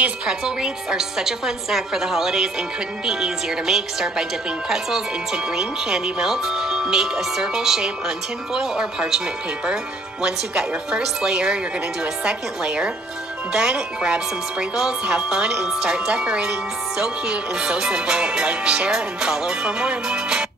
These pretzel wreaths are such a fun snack for the holidays and couldn't be easier to make. Start by dipping pretzels into green candy melts. Make a circle shape on tinfoil or parchment paper. Once you've got your first layer, you're going to do a second layer. Then grab some sprinkles, have fun, and start decorating. So cute and so simple. Like, share, and follow for more.